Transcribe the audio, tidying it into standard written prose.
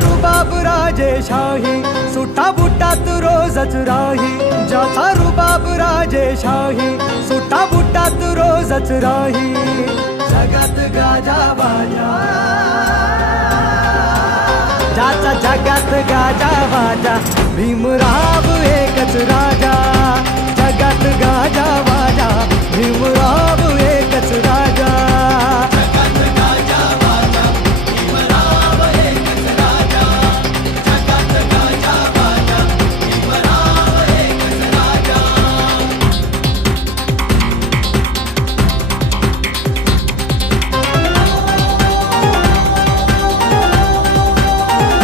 रुबाब राजेशाही, सुटा बुटात रोजच राही. ज्याचा रुबाब राजेशाही, सुटा बुटात रोजच राही. जगात गाजा बाजा, ज्याचा जगात गाजा बाजा, भीमराव एकच राजा. जगात गाजा बाजा, भीमराव